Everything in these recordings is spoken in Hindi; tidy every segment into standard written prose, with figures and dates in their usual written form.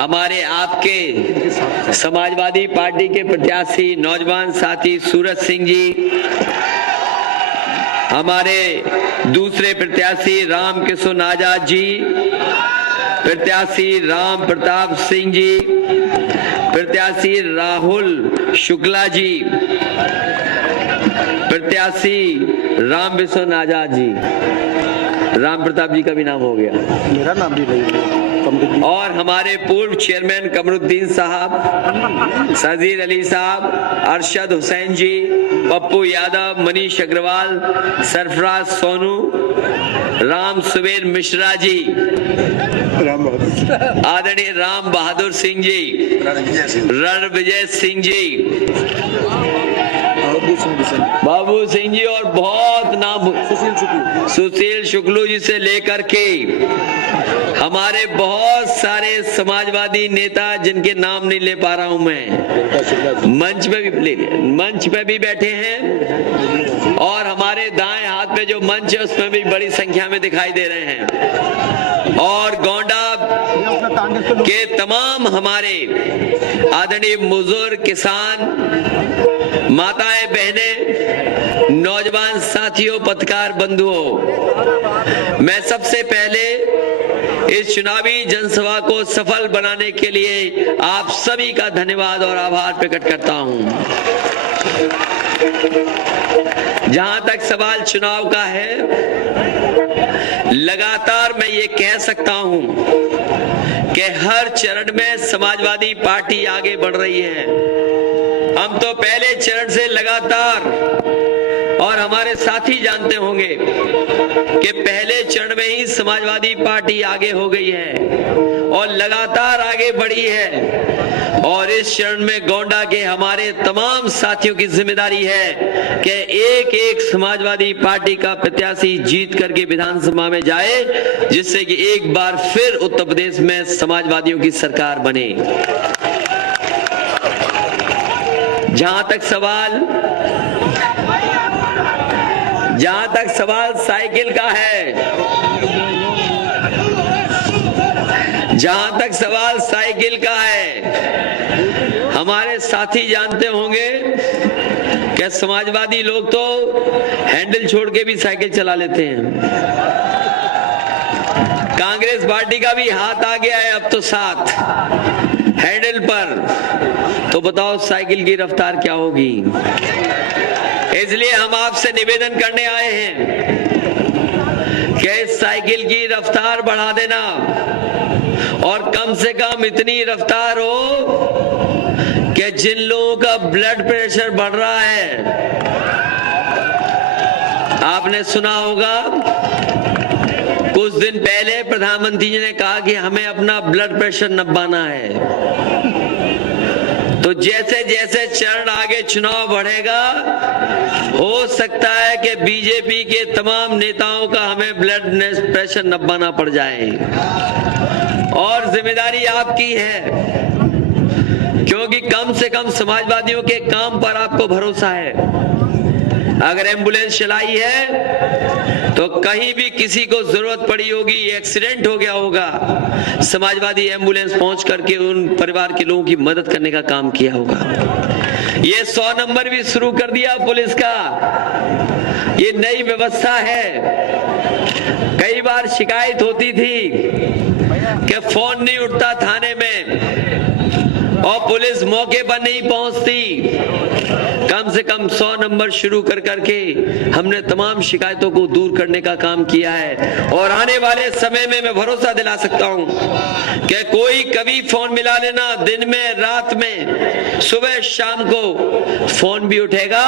हमारे आपके समाजवादी पार्टी के प्रत्याशी नौजवान साथी सूरज सिंह जी, हमारे दूसरे प्रत्याशी राम किशोर आजाद जी, प्रत्याशी राम प्रताप सिंह जी, प्रत्याशी राहुल शुक्ला जी, प्रत्याशी राम किशोर आजाद जी, राम प्रताप जी का भी नाम हो गया, मेरा नाम भी नहीं, और हमारे पूर्व चेयरमैन कमरुद्दीन साहब, सजीर अली साहब, अरशद हुसैन जी, पप्पू यादव, मनीष अग्रवाल, सरफराज सोनू, राम सुबेर मिश्रा जी, आदरणीय राम बहादुर सिंह जी, रणविजय सिंह जी, बाबू सिंह जी, और बहुत नाम सुशील शुक्लू जी से लेकर के हमारे बहुत सारे समाजवादी नेता जिनके नाम नहीं ले पा रहा हूं मैं, मंच पे भी बैठे हैं, और हमारे दाएं हाथ पे जो मंच है उसमें भी बड़ी संख्या में दिखाई दे रहे हैं, और गोंडा के तमाम हमारे आदरणीय बुजुर्ग, किसान, माताएं, बहनें, नौजवान साथियों, पत्रकार बंधुओं, मैं सबसे पहले इस चुनावी जनसभा को सफल बनाने के लिए आप सभी का धन्यवाद और आभार प्रकट करता हूं। जहां तक सवाल चुनाव का है, लगातार मैं ये कह सकता हूं कि हर चरण में समाजवादी पार्टी आगे बढ़ रही है। हम तो पहले चरण से लगातार, और हमारे साथी जानते होंगे कि पहले चरण में ही समाजवादी पार्टी आगे हो गई है और लगातार आगे बढ़ी है, और इस चरण में गोंडा के हमारे तमाम साथियों की जिम्मेदारी है कि एक एक समाजवादी पार्टी का प्रत्याशी जीत करके विधानसभा में जाए, जिससे कि एक बार फिर उत्तर प्रदेश में समाजवादियों की सरकार बने। जहां तक सवाल साइकिल का है, जहां तक सवाल साइकिल का है, हमारे साथी जानते होंगे कि समाजवादी लोग तो हैंडल छोड़ के भी साइकिल चला लेते हैं। कांग्रेस पार्टी का भी हाथ आ गया है अब तो साथ हैंडल पर, तो बताओ साइकिल की रफ्तार क्या होगी। इसलिए हम आपसे निवेदन करने आए हैं कि इस साइकिल की rफ्तार बढ़ा देना, और कम से कम इतनी रफ्तार हो कि जिन लोगों का ब्लड प्रेशर बढ़ रहा है, आपने सुना होगा कुछ दिन पहले प्रधानमंत्री जी ने कहा कि हमें अपना ब्लड प्रेशर नपाना है। तो जैसे जैसे चरण आगे चुनाव बढ़ेगा, हो सकता है कि बीजेपी के तमाम नेताओं का हमें ब्लड प्रेशर नपाना पड़ जाए, और जिम्मेदारी आपकी है, क्योंकि कम से कम समाजवादियों के काम पर आपको भरोसा है। अगर एम्बुलेंस चलाई है तो कहीं भी किसी को जरूरत पड़ी होगी, एक्सीडेंट हो गया होगा, समाजवादी एम्बुलेंस पहुंच करके उन परिवार के लोगों की मदद करने का काम किया होगा। ये 100 नंबर भी शुरू कर दिया पुलिस का, ये नई व्यवस्था है। कई बार शिकायत होती थी कि फोन नहीं उठता थाने में और पुलिस मौके पर नहीं पहुंचती। कम से कम 100 नंबर शुरू कर करके हमने तमाम शिकायतों को दूर करने का काम किया है, और आने वाले समय में मैं भरोसा दिला सकता हूं कि कोई कभी फोन मिला लेना, दिन में, रात में, सुबह शाम को फोन भी उठेगा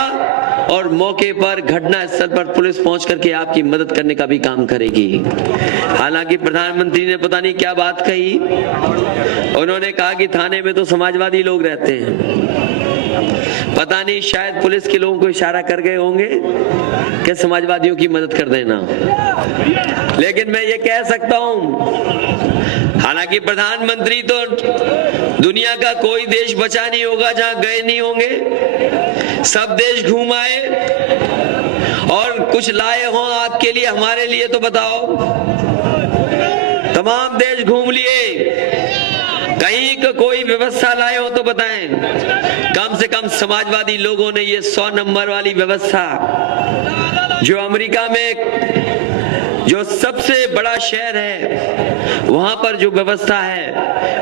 और मौके पर, घटना स्थल पर पुलिस पहुंच करके आपकी मदद करने का भी काम करेगी। हालांकि प्रधानमंत्री ने पता नहीं क्या बात कही, उन्होंने कहा कि थाने में तो समाजवादी लोग रहते हैं। पता नहीं, शायद पुलिस के लोगों को इशारा कर गए होंगे कि समाजवादियों की मदद कर देना। लेकिन मैं ये कह सकता हूं, हालांकि प्रधानमंत्री तो दुनिया का कोई देश बचा नहीं होगा जहां गए नहीं होंगे, सब देश घूम आए और कुछ लाए हो आपके लिए, हमारे लिए तो बताओ। तमाम देश घूम लिए, कहीं का कोई व्यवस्था लाए हो तो बताएं। कम से कम समाजवादी लोगों ने ये 100 नंबर वाली व्यवस्था, जो अमेरिका में जो सबसे बड़ा शहर है वहां पर जो व्यवस्था है,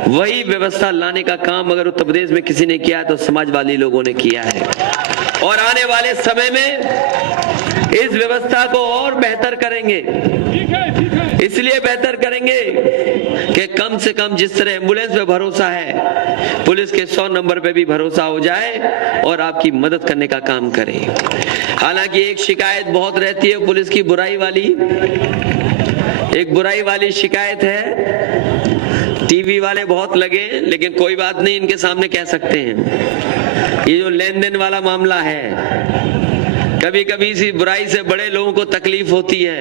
वही व्यवस्था लाने का काम अगर उत्तर प्रदेश में किसी ने किया है तो समाजवादी लोगों ने किया है। और आने वाले समय में इस व्यवस्था को और बेहतर करेंगे। इसलिए बेहतर करेंगे कि कम से कम जिस तरह एम्बुलेंस पे भरोसा है, पुलिस के 100 नंबर पे भी भरोसा हो जाए और आपकी मदद करने का काम करे। हालांकि एक शिकायत बहुत रहती है पुलिस की, बुराई वाली शिकायत है। टीवी वाले बहुत लगे, लेकिन कोई बात नहीं, इनके सामने कह सकते हैं। ये जो लेन देन वाला मामला है, कभी कभी इसी बुराई से बड़े लोगों को तकलीफ होती है।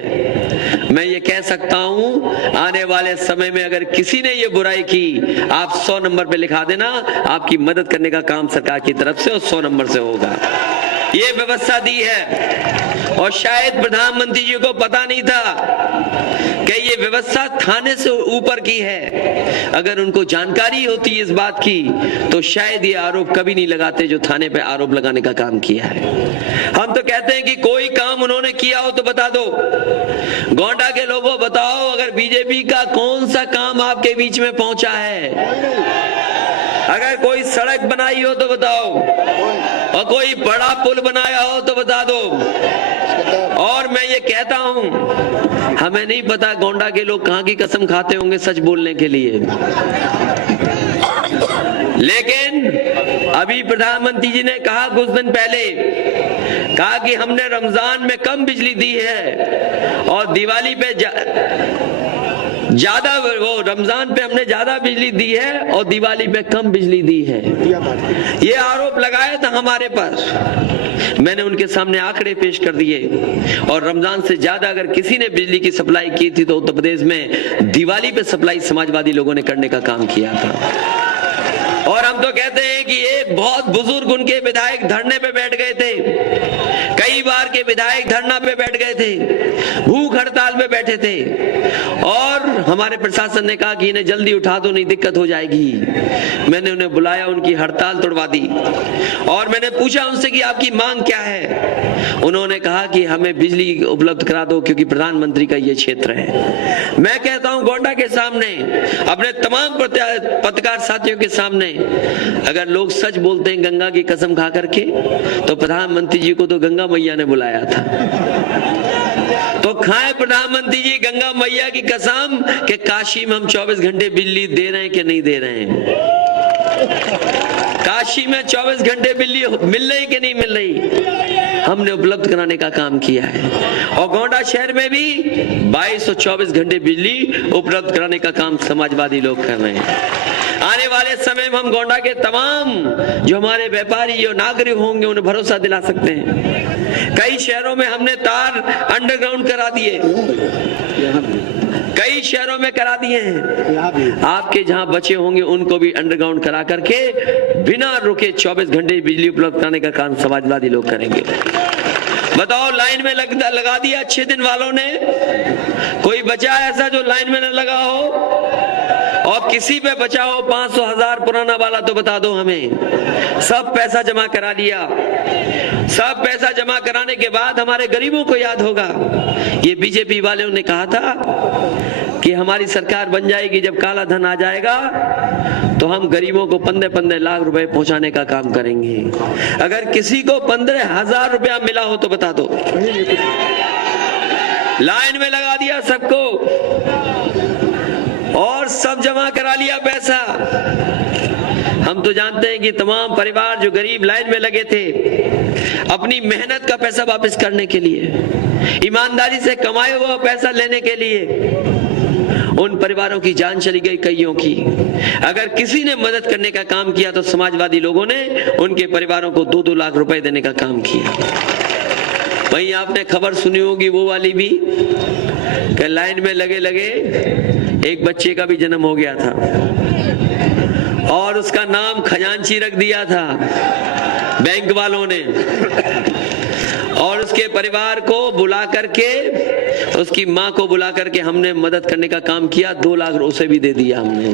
मैं ये कह सकता हूं, आने वाले समय में अगर किसी ने ये बुराई की, आप 100 नंबर पे लिखा देना, आपकी मदद करने का काम सरकार की तरफ से और 100 नंबर से होगा। ये व्यवस्था दी है और शायद प्रधानमंत्री जी को पता नहीं था कि ये व्यवस्था थाने से ऊपर की है। अगर उनको जानकारी होती इस बात की तो शायद ये आरोप कभी नहीं लगाते जो थाने पे आरोप लगाने का काम किया है। हम तो कहते हैं कि कोई काम उन्होंने किया हो तो बता दो। गोंडा के लोगों बताओ, अगर बीजेपी का कौन सा काम आपके बीच में पहुंचा है? अगर कोई सड़क बनाई हो तो बताओ, और कोई बड़ा पुल बनाया हो तो बता दो। और मैं ये कहता हूं, हमें नहीं पता गोंडा के लोग कहां की कसम खाते होंगे सच बोलने के लिए, लेकिन अभी प्रधानमंत्री जी ने कहा कुछ दिन पहले, कहा कि हमने रमजान में कम बिजली दी है और दिवाली पे ज्यादा, वो रमजान पे हमने ज्यादा बिजली दी है और दिवाली पे कम बिजली दी है। ये आरोप लगाया था हमारे पर। मैंने उनके सामने आंकड़े पेश कर दिए और रमजान से ज्यादा अगर किसी ने बिजली की सप्लाई की थी तो उत्तर प्रदेश में दिवाली पे सप्लाई समाजवादी लोगों ने करने का काम किया था। और हम तो कहते हैं कि एक बहुत बुजुर्ग उनके विधायक धरने पे बैठ गए थे, कई बार के विधायक धरना पे बैठ गए थे, भूख हड़ताल पे बैठे थे, और हमारे प्रशासन ने कहा कि इन्हें जल्दी उठा दो नहीं दिक्कत हो जाएगी। मैंने उन्हें बुलाया, उनकी हड़ताल तोड़वा दी और मैंने पूछा उनसे कि आपकी मांग क्या है। उन्होंने कहा कि हमें बिजली उपलब्ध करा दो क्योंकि प्रधानमंत्री का ये क्षेत्र है। मैं कहता हूं गोंडा के सामने, अपने तमाम पत्रकार साथियों के सामने, अगर लोग सच बोलते हैं गंगा की कसम खा करके, तो प्रधानमंत्री जी को तो गंगा मैया ने बुलाया था, तो खाए प्रधानमंत्री जी गंगा मैया की कसम कि काशी में हम 24 घंटे बिजली दे रहे हैं कि नहीं दे रहे हैं। काशी में 24 घंटे बिजली मिल रही कि नहीं मिल रही, हमने उपलब्ध कराने का काम किया है। और गोंडा शहर में भी 2224 घंटे बिजली उपलब्ध कराने का काम समाजवादी लोग कर रहे हैं। आने वाले समय में हम गोंडा के तमाम जो हमारे व्यापारी जो नागरिक होंगे उन्हें भरोसा दिला सकते हैं। कई शहरों में हमने तार अंडरग्राउंड करा दिए, कई शहरों में करा दिए हैं। आपके जहां बचे होंगे उनको भी अंडरग्राउंड करा करके बिना रुके 24 घंटे बिजली उपलब्ध कराने का काम समाजवादी लोग करेंगे। बताओ, लाइन में लगा दिया 6 दिन वालों ने, कोई बचा ऐसा जो लाइन में न लगा हो? और किसी पे बचा हो 500 1000 पुराना वाला तो बता दो हमें। सब पैसा जमा करा लिया। सब पैसा जमा कराने के बाद हमारे गरीबों को याद होगा, ये बीजेपी वालों ने कहा था कि हमारी सरकार बन जाएगी, जब काला धन आ जाएगा तो हम गरीबों को 15-15 लाख रुपए पहुंचाने का काम करेंगे। अगर किसी को 15,000 रुपया मिला हो तो बता दो। लाइन में लगा दिया सबको और सब जमा करा लिया पैसा। हम तो जानते हैं कि तमाम परिवार जो गरीब लाइन में लगे थे अपनी मेहनत का पैसा वापस करने के लिए, ईमानदारी से कमाए हुआ पैसा लेने के लिए, उन परिवारों की जान चली गई कईयों की। अगर किसी ने मदद करने का काम किया तो समाजवादी लोगों ने उनके परिवारों को 2-2 लाख रुपए देने का काम किया। वहीं आपने खबर सुनी होगी वो वाली भी कि लाइन में लगे लगे एक बच्चे का भी जन्म हो गया था और उसका नाम खजांची रख दिया था बैंक वालों ने, और उसके परिवार को बुला करके, उसकी मां को बुला करके हमने मदद करने का काम किया। 2 लाख उसे भी दे दिया हमने।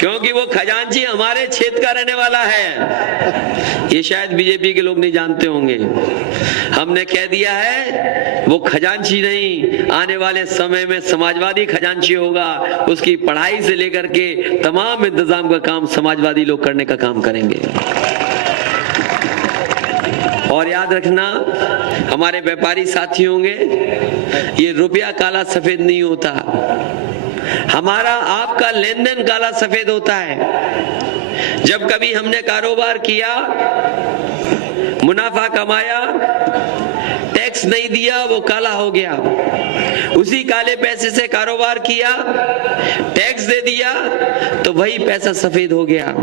क्योंकि वो खजांची हमारे क्षेत्र का रहने वाला है। ये शायद बीजेपी के लोग नहीं जानते होंगे। हमने कह दिया है वो खजांची नहीं, आने वाले समय में समाजवादी खजांची होगा। उसकी पढ़ाई से लेकर के तमाम इंतजाम का काम समाजवादी लोग करने का काम करेंगे। और याद रखना, हमारे व्यापारी साथी होंगे, ये रुपया काला सफेद नहीं होता, हमारा आपका लेन देन काला सफेद होता है। जब कभी हमने कारोबार किया, मुनाफा कमाया, टैक्स नहीं दिया, वो काला हो गया। उसी काले पैसे से कारोबार किया, टैक्स दे दिया, तो वही पैसा सफेद हो गया।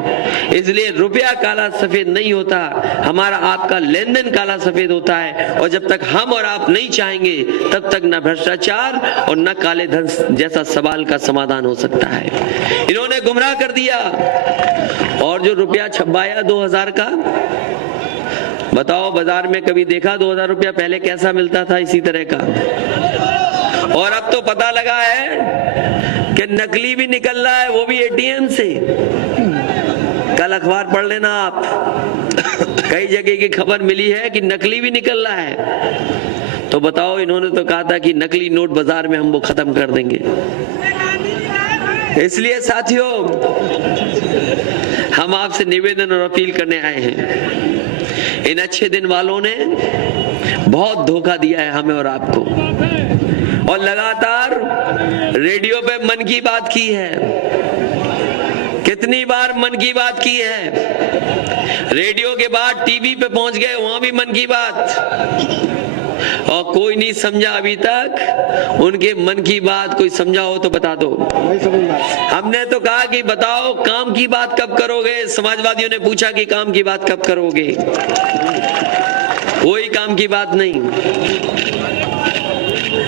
इसलिए रुपया काला सफेद नहीं होता, हमारा आपका लेन देन काला सफेद होता है। और जब तक हम और आप नहीं चाहेंगे, तब तक न भ्रष्टाचार और न काले धन जैसा सवाल का समाधान हो सकता है। इन्होंने गुमराह कर दिया। और जो रुपया छपाया 2000 का, बताओ बाजार में कभी देखा 2000 रुपया पहले कैसा मिलता था इसी तरह का? और अब तो पता लगा है कि नकली भी निकल रहा है, वो भी एटीएम से। कल अखबार पढ़ लेना आप, कई जगह की खबर मिली है कि नकली भी निकल रहा है। तो बताओ, इन्होंने तो कहा था कि नकली नोट बाजार में हम वो खत्म कर देंगे। इसलिए साथियों, हम आपसे निवेदन और अपील करने आए हैं। इन अच्छे दिन वालों ने बहुत धोखा दिया है हमें और आपको, और लगातार रेडियो पे मन की बात की है। कितनी बार मन की बात की है? रेडियो के बाद टीवी पे पहुंच गए, वहां भी मन की बात, और कोई नहीं समझा अभी तक। उनके मन की बात कोई समझा हो तो बता दो। हमने तो कहा कि बताओ काम की बात कब करोगे? समाजवादियों ने पूछा कि काम की बात कब करोगे? कोई काम की बात नहीं।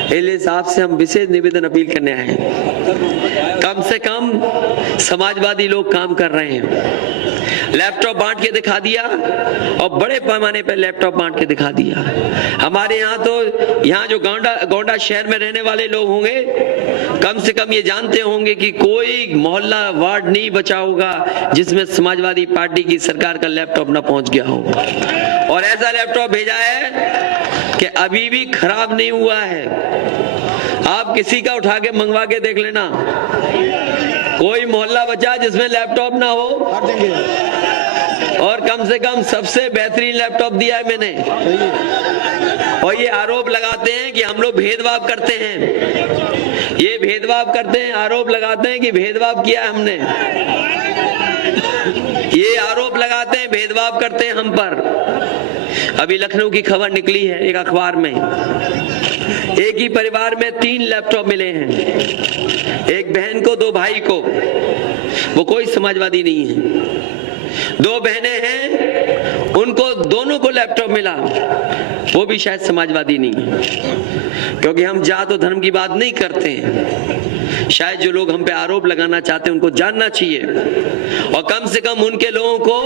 इसलिए साहब से हम विशेष निवेदन अपील करने आए हैं, कम से कम समाजवादी लोग काम कर रहे हैं। लैपटॉप बांट के दिखा दिया, और बड़े पैमाने पर लैपटॉप बांट के दिखा दिया। हमारे यहाँ तो, यहाँ जो गोंडा शहर में रहने वाले लोग होंगे, कम से कम ये जानते होंगे कि कोई मोहल्ला वार्ड नहीं बचा होगा जिसमें समाजवादी पार्टी की सरकार का लैपटॉप न पहुंच गया हो। और ऐसा लैपटॉप भेजा है कि अभी भी खराब नहीं हुआ है। आप किसी का उठा के मंगवा के देख लेना, कोई मोहल्ला बचा जिसमें लैपटॉप ना हो। और कम से कम सबसे बेहतरीन लैपटॉप दिया है मैंने। और ये आरोप लगाते हैं कि हम लोग भेदभाव करते हैं, ये भेदभाव करते हैं, आरोप लगाते हैं कि भेदभाव किया है हमने। ये आरोप लगाते हैं भेदभाव करते हैं हम पर। अभी लखनऊ की खबर निकली है एक अखबार में, एक ही परिवार में 3 लैपटॉप मिले हैं, एक बहन को 2 भाई को। वो कोई समाजवादी नहीं है, 2 बहनें हैं, उनको दोनों को लैपटॉप मिला, वो भी शायद समाजवादी नहीं है। क्योंकि हम जात और धर्म की बात नहीं करते हैं। शायद जो लोग हम पे आरोप लगाना चाहते हैं उनको जानना चाहिए, और कम से कम उनके लोगों को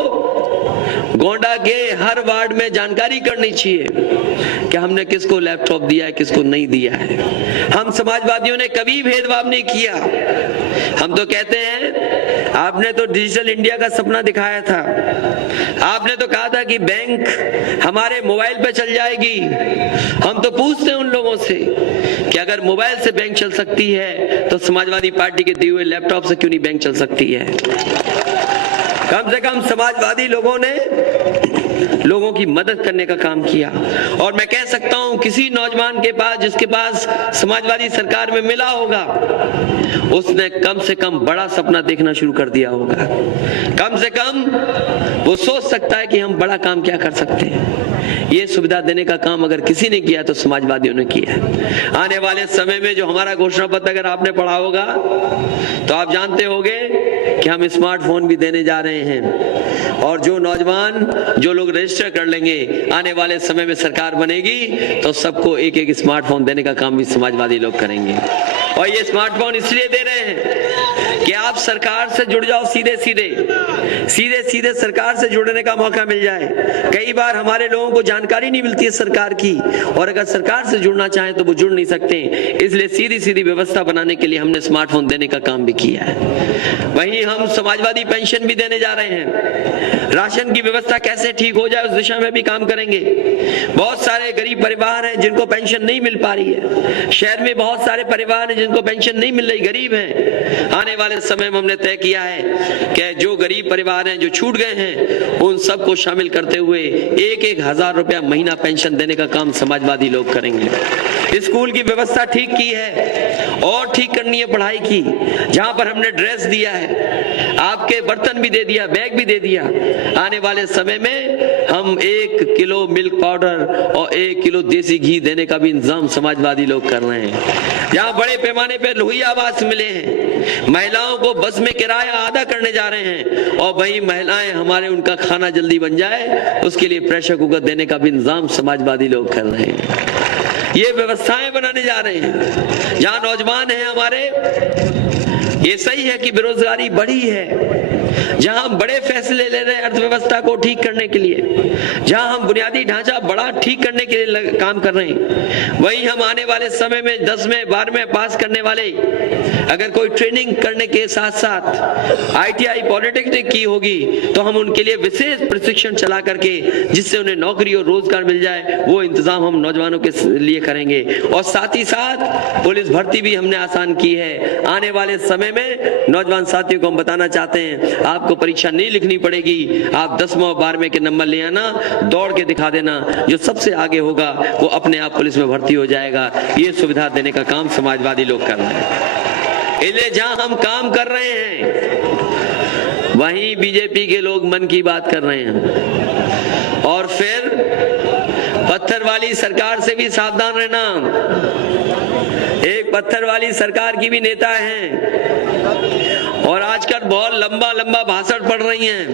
गोंडा के हर वार्ड में जानकारी करनी चाहिए कि हमने किसको लैपटॉप दिया है, किसको नहीं दिया है। हम समाजवादियों ने कभी भेदभाव नहीं किया। हम तो कहते हैं, आपने तो डिजिटल इंडिया का सपना दिखाया था, आपने तो कहा था कि बैंक हमारे मोबाइल पे चल जाएगी। हम तो पूछते हैं उन लोगों से कि अगर मोबाइल से बैंक चल सकती है तो समाजवादी पार्टी के दिए हुए लैपटॉप से क्यों नहीं बैंक चल सकती है? कम से कम समाजवादी लोगों ने लोगों की मदद करने का काम किया। और मैं कह सकता हूं, किसी नौजवान के पास जिसके पास समाजवादी सरकार में मिला होगा, उसने कम से कम बड़ा सपना देखना शुरू कर दिया होगा। कम से कम वो सोच सकता है कि हम बड़ा काम क्या कर सकते हैं। ये सुविधा देने का काम अगर किसी ने किया तो समाजवादियों ने किया है। आने वाले समय में जो हमारा घोषणा पत्र अगर आपने पढ़ा होगा तो आप जानते होंगे कि हम स्मार्टफोन भी देने जा रहे हैं। और जो नौजवान, जो लोग रजिस्टर कर लेंगे, आने वाले समय में सरकार बनेगी तो सबको एक एक स्मार्टफोन देने का काम भी समाजवादी लोग करेंगे। और ये स्मार्टफोन इसलिए दे रहे हैं कि आप सरकार से जुड़ जाओ, सीधे सीधे सरकार से जुड़ने का मौका मिल जाए। कई बार हमारे लोगों को जानकारी नहीं मिलती है सरकार की, और अगर सरकार से जुड़ना चाहें तो वो जुड़ नहीं सकते। इसलिए सीधी सीधी व्यवस्था बनाने के लिए हमने स्मार्टफोन देने का काम भी किया है। वहीं हम समाजवादी पेंशन भी देने जा रहे हैं। राशन की व्यवस्था कैसे ठीक हो जाए उस दिशा में भी काम करेंगे। बहुत सारे गरीब परिवार हैं जिनको पेंशन नहीं मिल पा रही है। शहर में बहुत सारे परिवार हैं जिनको पेंशन नहीं मिल रही, गरीब हैं। आने वाले समय में हमने तय किया है कि जो गरीब परिवार हैं, जो छूट गए हैं, उन सबको शामिल करते हुए 1,000 रुपया महीना पेंशन देने का काम समाजवादी लोग करेंगे। स्कूल की व्यवस्था ठीक की है और ठीक करनी है पढ़ाई की। जहां पर हमने ड्रेस दिया है, आपके बर्तन भी दे दिया, बैग भी दे दिया। आने वाले समय में हम 1 किलो मिल्क पाउडर और 1 किलो देसी घी देने का भी इंतजाम समाजवादी लोग कर रहे हैं। जहां बड़े पैमाने पे लोही आवास मिले हैं, महिलाओं को बस में किराया आधा करने जा रहे हैं, और वही महिलाएं हमारे उनका खाना जल्दी बन जाए उसके लिए प्रेशर कुकर देने का भी इंतजाम समाजवादी लोग कर रहे हैं। ये व्यवस्थाएं बनाने जा रहे हैं। जहां नौजवान हैं हमारे, ये सही है कि बेरोजगारी बढ़ी है, जहां हम बड़े फैसले ले रहे हैं अर्थव्यवस्था को ठीक करने के लिए, जहां हम बुनियादी ढांचा बड़ा ठीक करने के लिए काम कर रहे हैं, वहीं हम आने वाले समय में 10वें 12वें पास करने वाले अगर कोई ट्रेनिंग करने के साथ साथ ITI पॉलिटेक्निक की होगी तो हम उनके लिए विशेष प्रशिक्षण चला करके जिससे उन्हें नौकरी और रोजगार मिल जाए, वो इंतजाम हम नौजवानों के लिए करेंगे। और साथ ही साथ पुलिस भर्ती भी हमने आसान की है। आने वाले समय में नौजवान साथियों को हम बताना चाहते हैं, आपको परीक्षा नहीं लिखनी पड़ेगी। आप 10वें और 12वें के नंबर ले आना, दौड़ के दिखा देना, जो सबसे आगे होगा वो अपने आप पुलिस में भर्ती हो जाएगा। ये सुविधा देने का काम समाजवादी लोग कर रहे हैं। इसलिए जहां हम काम कर रहे हैं वहीं बीजेपी के लोग मन की बात कर रहे हैं। और फिर पत्थर वाली सरकार से भी सावधान रहना। एक पत्थर वाली सरकार की भी नेता हैं और आजकल बहुत लंबा लंबा भाषण पढ़ रही हैं,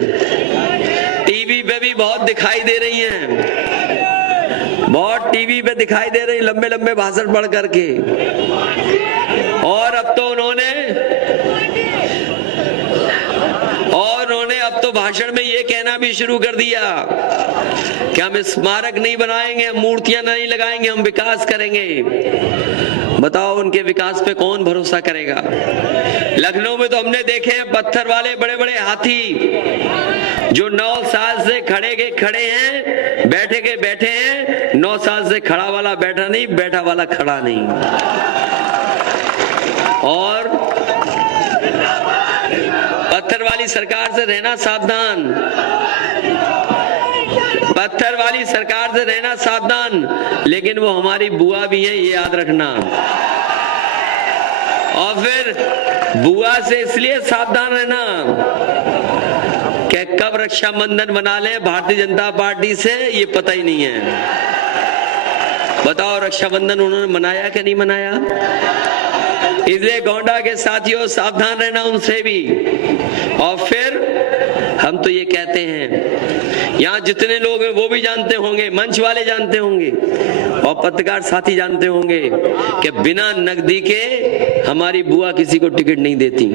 टीवी पे भी बहुत दिखाई दे रही हैं, बहुत टीवी पे दिखाई दे रही लंबे लंबे भाषण पढ़ करके। और अब तो भाषण में ये कहना भी शुरू कर दिया कि हम स्मारक नहीं बनाएंगे, हम मूर्तियां नहीं लगाएंगे, हम विकास करेंगे। बताओ उनके विकास पे कौन भरोसा करेगा। लखनऊ में तो हमने देखे हैं पत्थर वाले बड़े बड़े हाथी जो 9 साल से खड़े हैं, बैठे के बैठे हैं। 9 साल से खड़ा वाला बैठा नहीं, बैठा वाला खड़ा नहीं। और पत्थर वाली सरकार से रहना सावधान, पत्थर वाली सरकार से रहना सावधान। लेकिन वो हमारी बुआ भी है, ये याद रखना। और फिर बुआ से इसलिए सावधान रहना कि कब रक्षाबंधन मना ले भारतीय जनता पार्टी से, ये पता ही नहीं है। बताओ रक्षाबंधन उन्होंने मनाया कि नहीं मनाया। इसलिए गोंडा के साथियों सावधान रहना उनसे भी। और फिर हम तो ये कहते हैं, यहाँ जितने लोग हैं वो भी जानते होंगे, मंच वाले जानते होंगे और पत्रकार साथी जानते होंगे कि बिना नकदी के हमारी बुआ किसी को टिकट नहीं देती।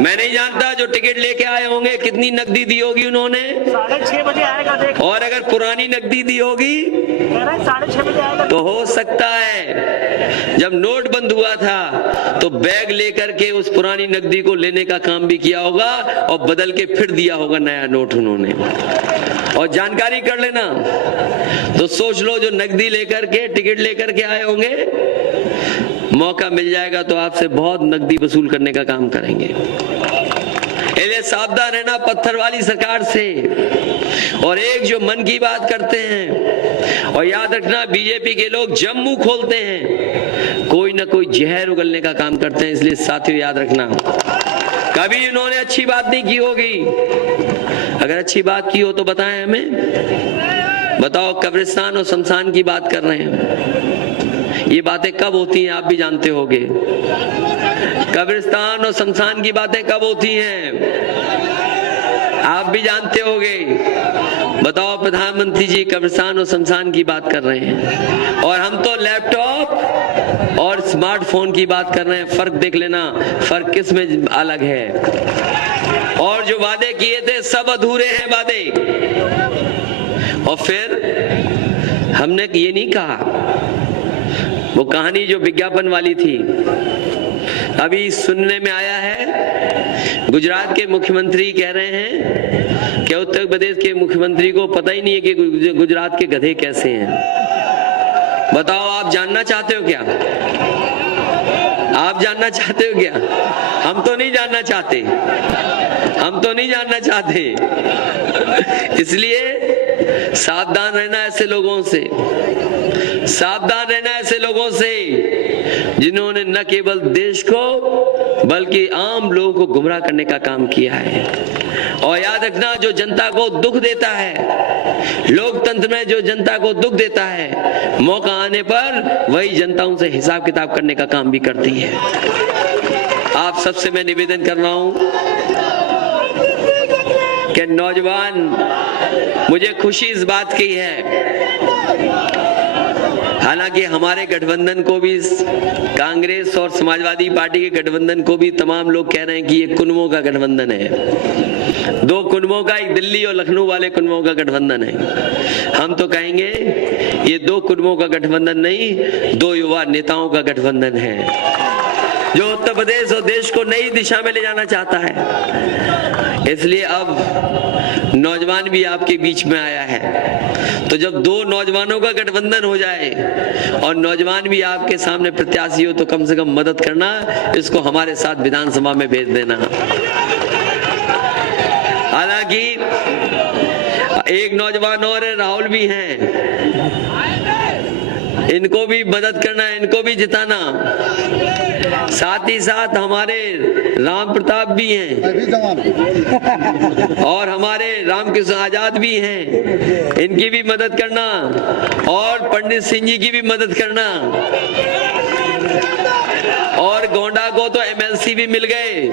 मैं नहीं जानता जो टिकट लेके आए होंगे कितनी नकदी दी होगी उन्होंने। 6:30 बजे आएगा देख। और अगर पुरानी नकदी दी होगी 6:30 बजे आएगा। तो हो सकता है जब नोट बंद हुआ था तो बैग लेकर के उस पुरानी नकदी को लेने का काम भी किया होगा और बदल के फिर दिया होगा नया नोट उन्होंने। और जानकारी कर लेना तो सोच लो जो नकदी लेकर के टिकट लेकर के आए होंगे, मौका मिल जाएगा तो आपसे बहुत नकदी वसूल करने का काम करेंगे। इसलिए सावधान रहना पत्थर वाली सरकार से। और एक जो मन की बात करते हैं, और याद रखना बीजेपी के लोग जब मुंह खोलते हैं कोई ना कोई जहर उगलने का काम करते हैं। इसलिए साथियों याद रखना, कभी इन्होंने अच्छी बात नहीं की होगी। अगर अच्छी बात की हो तो बताएं हमें। बताओ कब्रिस्तान और शमशान की बात कर रहे हैं, ये बातें कब होती हैं आप भी जानते होंगे। कब्रिस्तान और शमशान की बातें कब होती हैं आप भी जानते होंगे। बताओ, प्रधानमंत्री जी कब्रिस्तान और शमशान की बात कर रहे हैं और हम तो लैपटॉप और स्मार्टफोन की बात कर रहे हैं। फर्क देख लेना, फर्क किस में अलग है। और जो वादे किए थे सब अधूरे हैं वादे। और फिर हमने ये नहीं कहा, वो कहानी जो विज्ञापन वाली थी, अभी सुनने में आया है गुजरात के मुख्यमंत्री कह रहे हैं कि उत्तर प्रदेश के मुख्यमंत्री को पता ही नहीं है कि गुजरात के गधे कैसे हैं। बताओ, आप जानना चाहते हो क्या? आप जानना चाहते हो क्या? हम तो नहीं जानना चाहते, हम तो नहीं जानना चाहते। इसलिए सावधान रहना ऐसे लोगों से, सावधान रहना ऐसे लोगों से जिन्होंने न केवल देश को बल्कि आम लोगों को गुमराह करने का काम किया है। और याद रखना, जो जनता को दुख देता है, लोकतंत्र में जो जनता को दुख देता है, मौका आने पर वही जनता उनसे हिसाब किताब करने का काम भी करती है। आप सबसे मैं निवेदन कर रहा हूं कि नौजवान, मुझे खुशी इस बात की है, हालांकि हमारे गठबंधन को भी, कांग्रेस और समाजवादी पार्टी के गठबंधन को भी तमाम लोग कह रहे हैं कि ये कुनबों का गठबंधन है, दो कुनबों का, एक दिल्ली और लखनऊ वाले कुनबों का गठबंधन है। हम तो कहेंगे ये दो कुनबों का गठबंधन नहीं, दो युवा नेताओं का गठबंधन है जो उत्तर प्रदेश और देश को नई दिशा में ले जाना चाहता है। इसलिए अब नौजवान भी आपके बीच में आया है। तो जब दो नौजवानों का गठबंधन हो जाए और नौजवान भी आपके सामने प्रत्याशी हो, तो कम से कम मदद करना, इसको हमारे साथ विधानसभा में भेज देना। हालांकि एक नौजवान और है, राहुल भी हैं, इनको भी मदद करना, इनको भी जिताना। साथ ही साथ हमारे राम प्रताप भी हैं और हमारे रामकृष्ण आजाद भी हैं, इनकी भी मदद करना और पंडित सिंह जी की भी मदद करना। और गोंडा को तो एमएलसी भी मिल गए।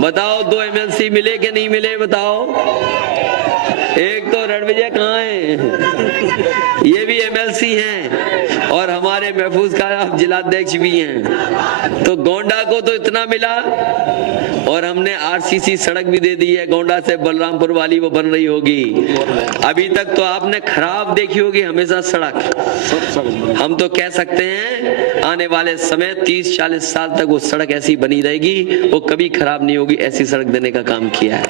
बताओ, दो एमएलसी मिले कि नहीं मिले? बताओ, एक तो रणविजय कहाँ है, ये भी एमएलसी हैं और हमारे महफूज का आप जिलाध्यक्ष भी हैं। तो गोंडा को तो इतना मिला और हमने आरसीसी सड़क भी दे दी है गोंडा से बलरामपुर वाली, वो बन रही होगी। अभी तक तो आपने खराब देखी होगी हमेशा सड़क। हम तो कह सकते हैं आने वाले समय 30-40 साल तक वो सड़क ऐसी बनी रहेगी, वो कभी खराब नहीं होगी। ऐसी सड़क देने का काम किया है।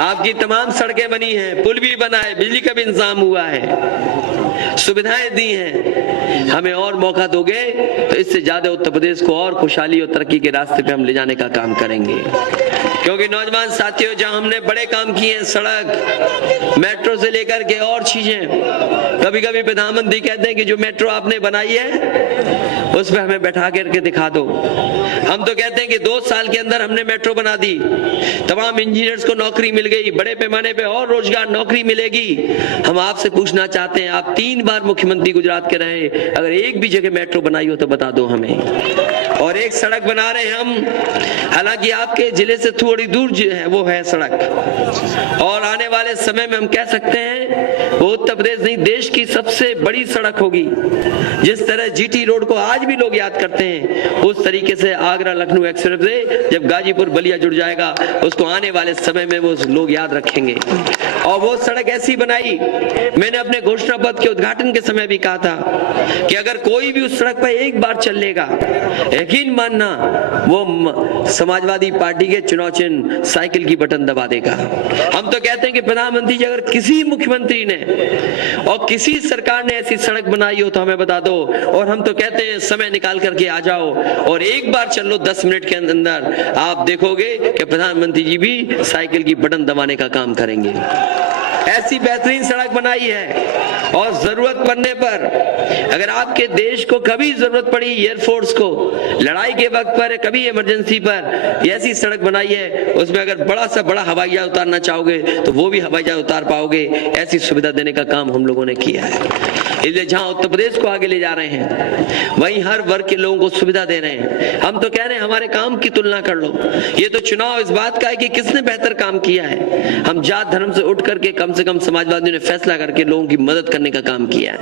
आपकी तमाम सड़कें बनी हैं, पुल भी बना है, बिजली का भी इंतजाम हुआ है, सुविधाएं दी हैं। हमें और मौका दोगे तो इससे ज्यादा उत्तर प्रदेश को और खुशहाली और तरक्की के रास्ते पे हम ले जाने का काम करेंगे। क्योंकि नौजवान साथियों, जहां हमने बड़े काम किए हैं, सड़क, मेट्रो से लेकर के और चीजें, कभी कभी प्रधानमंत्री कहते हैं कि जो मेट्रो आपने बनाई है उस पर हमें बैठा करके दिखा दो। हम तो कहते हैं कि 2 साल के अंदर हमने मेट्रो बना दी, तमाम इंजीनियर्स को नौकरी मिल गई, बड़े पैमाने पे और रोजगार नौकरी मिलेगी। हम आपसे पूछना चाहते हैं, आप 3 बार मुख्यमंत्री गुजरात के रहे, अगर एक भी जगह मेट्रो बनाई हो तो बता दो हमें। और एक सड़क बना रहे हैं हम, हालांकि आपके जिले से थोड़ी दूर है वो है सड़क, और आने वाले समय में हम कह सकते हैं वो उत्तर प्रदेश नहीं देश की सबसे बड़ी सड़क होगी। जिस तरह जीटी रोड को आज भी लोग याद करते हैं, उस तरीके से आगरा लखनऊ एक्सप्रेस जब गाजीपुर बलिया जुड़ जाएगा, उसको आने वाले समय में वो लोग याद रखेंगे। और वो सड़क ऐसी बनाई, मैंने अपने घोषणा पत्र के उद्घाटन के समय भी कहा था कि अगर कोई भी उस सड़क पर एक बार चल लेगा, यकीन मानना वो समाजवादी पार्टी के चुनाव चिन्ह साइकिल की बटन दबा देगा। हम तो कहते हैं कि प्रधानमंत्री जी, अगर किसी मुख्यमंत्री ने और किसी सरकार ने ऐसी सड़क बनाई हो तो हमें बता दो। और हम तो कहते हैं समय निकाल करके आ जाओ और एक बार चलो, 10 मिनट के अंदर आप देखोगे कि प्रधानमंत्री जी भी साइकिल की बटन दबाने का काम करेंगे। ऐसी बेहतरीन सड़क बनाई है। और जरूरत पड़ने पर, अगर आपके देश को कभी जरूरत पड़ी एयरफोर्स को लड़ाई के वक्त पर, कभी इमरजेंसी पर, ऐसी सड़क बनाई है, उसमें अगर बड़ा सा बड़ा हवाई जहाज उतारना चाहोगे तो वो भी हवाई जहाज उतार पाओगे। ऐसी सुविधा देने का काम हम लोगों ने किया है। इसलिए जहां उत्तर प्रदेश को आगे ले जा रहे हैं वहीं हर वर्ग के लोगों को सुविधा दे रहे हैं। हम तो कह रहे हैं हमारे काम की तुलना कर लो। ये तो चुनाव इस बात का है कि किसने बेहतर काम किया है। हम जात धर्म से उठ करके कम से कम समाजवादियों ने फैसला करके लोगों की मदद करने का काम किया है।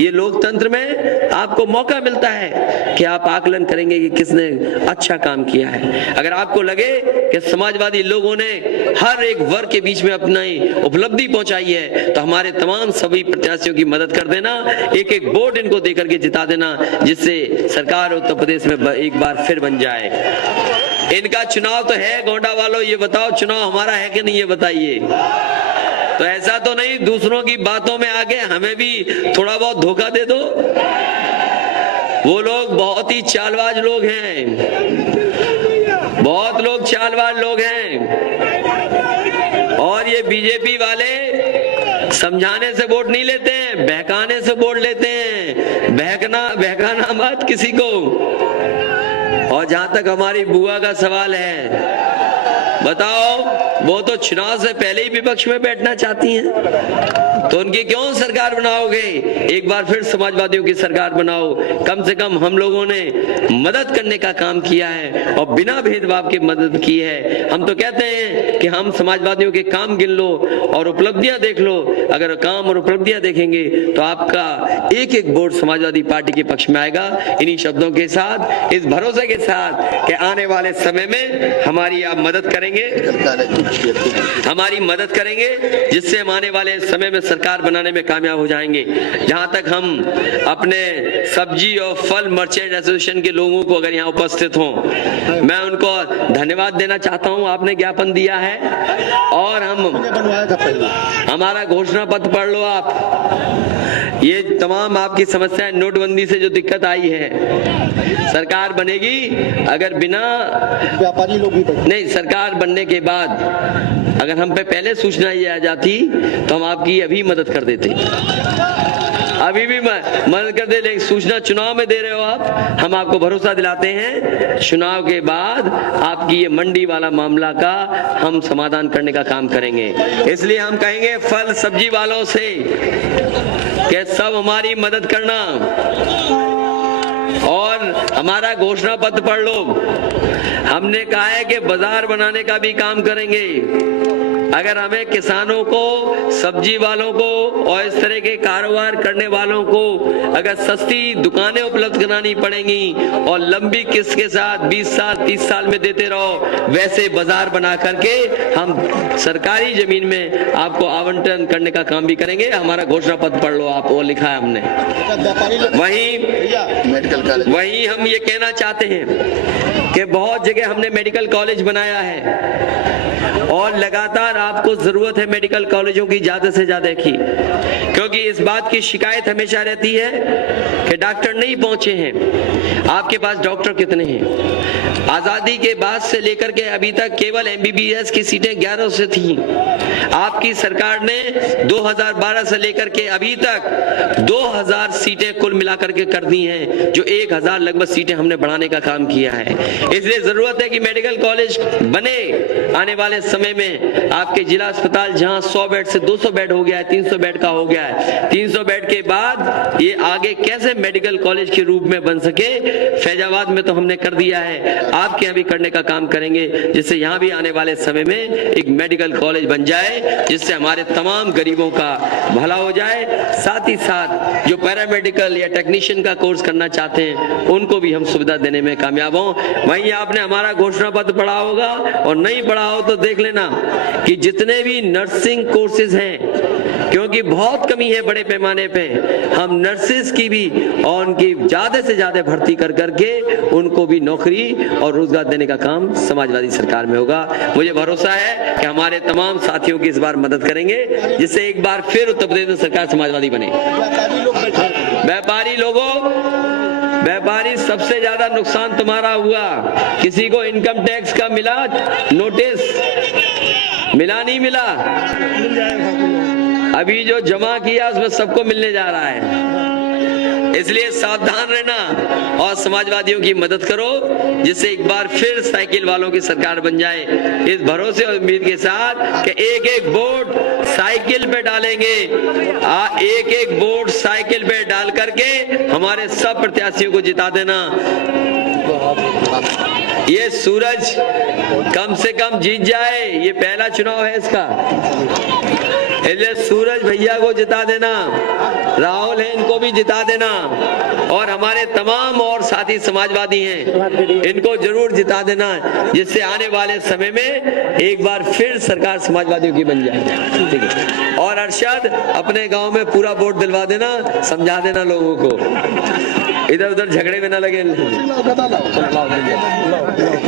ये लोकतंत्र में आपको मौका मिलता है कि आप आकलन करेंगे कि किसने अच्छा काम किया है। अगर आपको लगे कि समाजवादी लोगों ने हर एक वर्ग के बीच में अपनी उपलब्धि पहुंचाई है तो हमारे तमाम सभी प्रत्याशियों की मदद कर देना, एक एक वोट इनको देकर के जिता देना, जिससे सरकार उत्तर प्रदेश में एक बार फिर बन जाए। इनका चुनाव तो है गोंडा वालों, ये बताओ चुनाव हमारा है कि नहीं, ये बताइए। तो ऐसा तो नहीं दूसरों की बातों में आके हमें भी थोड़ा बहुत धोखा दे दो। वो लोग बहुत ही चालबाज लोग हैं, बहुत लोग चालबाज लोग हैं। और ये बीजेपी वाले समझाने से वोट नहीं लेते हैं, बहकाने से वोट लेते हैं। बहकाना मत किसी को। और जहां तक हमारी बुआ का सवाल है, बताओ वो तो चुनाव से पहले ही विपक्ष में बैठना चाहती हैं, तो उनकी क्यों सरकार बनाओगे? एक बार फिर समाजवादियों की सरकार बनाओ। कम से कम हम लोगों ने मदद करने का काम किया है और बिना भेदभाव के मदद की है। हम तो कहते हैं कि हम समाजवादियों के काम गिन लो और उपलब्धियां देख लो। अगर काम और उपलब्धियां देखेंगे तो आपका एक एक वोट समाजवादी पार्टी के पक्ष में आएगा। इन्हीं शब्दों के साथ, इस भरोसे के साथ कि आने वाले समय में हमारी आप मदद करेंगे, हमारी मदद करेंगे, जिससे हम आने वाले समय में सरकार बनाने में कामयाब हो जाएंगे। जहां तक हम अपने सब्जी और फल मर्चेंट एसोसिएशन के लोगों को अगर यहाँ उपस्थित हों, मैं उनको धन्यवाद देना चाहता हूं। आपने ज्ञापन दिया है और हमारा घोषणा पत्र पढ़ लो आप। ये तमाम आपकी समस्याएं, नोटबंदी से जो दिक्कत आई है, सरकार बनेगी अगर बिना व्यापारी लोग भी नहीं, सरकार बनने के बाद अगर हम पे पहले सूचना ये आ जाती तो हम आपकी अभी मदद कर देते, अभी भी मदद कर दे। लेकिन सूचना चुनाव में दे रहे हो आप, हम आपको भरोसा दिलाते हैं चुनाव के बाद आपकी ये मंडी वाला मामला का हम समाधान करने का काम करेंगे। इसलिए हम कहेंगे फल सब्जी वालों से कि सब हमारी मदद करना और हमारा घोषणा पत्र पढ़ लो। हमने कहा है कि बाजार बनाने का भी काम करेंगे। अगर हमें किसानों को, सब्जी वालों को और इस तरह के कारोबार करने वालों को अगर सस्ती दुकानें उपलब्ध करानी पड़ेंगी और लंबी किस्त के साथ 20 साल 30 साल में देते रहो, वैसे बाजार बना करके हम सरकारी जमीन में आपको आवंटन करने का काम भी करेंगे। हमारा घोषणा पत्र पढ़ लो आप, वो लिखा है हमने। वहीं हम ये कहना चाहते हैं कि बहुत जगह हमने मेडिकल कॉलेज बनाया है और लगातार आपको जरूरत है मेडिकल कॉलेजों की ज्यादा से ज्यादा की, क्योंकि इस बात की शिकायत हमेशा रहती है कि डॉक्टर नहीं पहुंचे हैं। आपके पास डॉक्टर कितने हैं? आजादी के बाद से लेकर के अभी तक केवल MBBS की सीटें 11 से थी। आपकी सरकार ने 2012 से लेकर के अभी तक 2000 सीटें कुल मिलाकर के कर दी हैं, जो 1000 लगभग सीटें हमने बढ़ाने का काम किया है। इसलिए जरूरत है कि मेडिकल कॉलेज बने। आने वाले समय में आपके जिला अस्पताल जहां 100 बेड से 200 बेड हो गया है, 300 बेड का हो गया है, 300 बेड के बाद ये आगे कैसे मेडिकल कॉलेज के रूप में बन सके, फैजाबाद में तो हमने कर दिया है, आपके यहाँ भी करने का काम करेंगे, जिससे यहाँ भी आने वाले समय में एक मेडिकल कॉलेज बन जाए, जिससे हमारे तमाम गरीबों का भला हो जाए। साथ ही साथ जो पैरामेडिकल या टेक्नीशियन का कोर्स करना चाहते हैं उनको भी हम सुविधा देने में कामयाब हों। वहीं आपने हमारा घोषणा पत्र पढ़ा होगा और नहीं पढ़ा हो तो देख लेना कि जितने भी नर्सिंग कोर्सेज हैं, क्योंकि बहुत कमी है बड़े पैमाने पे, हम नर्सेज की भी और उनकी ज्यादा से ज्यादा भर्ती कर करके उनको भी नौकरी और रोजगार देने का काम समाजवादी सरकार में होगा। मुझे भरोसा है कि हमारे तमाम साथियों की इस बार मदद करेंगे, जिससे एक बार फिर उत्तर प्रदेश में सरकार समाजवादी बने। व्यापारी लोगों, व्यापारी सबसे ज्यादा नुकसान तुम्हारा हुआ। किसी को इनकम टैक्स का मिला नोटिस? मिला नहीं मिला? अभी जो जमा किया उसमें सबको मिलने जा रहा है। इसलिए सावधान रहना और समाजवादियों की मदद करो, जिससे एक बार फिर साइकिल वालों की सरकार बन जाए। इस भरोसे और उम्मीद के साथ कि एक एक वोट साइकिल पे डालेंगे, एक एक वोट साइकिल पे डाल करके हमारे सब प्रत्याशियों को जिता देना। ये सूरज कम से कम जीत जाए, ये पहला चुनाव है इसका, इसलिए सूरज भैया को जिता देना, राहुल है इनको भी जिता देना, और हमारे तमाम और साथी समाजवादी हैं इनको जरूर जिता देना, जिससे आने वाले समय में एक बार फिर सरकार समाजवादियों की बन जाए। ठीक है। और अरशद अपने गांव में पूरा वोट दिलवा देना, समझा देना लोगों को, इधर उधर झगड़े में ना लगे।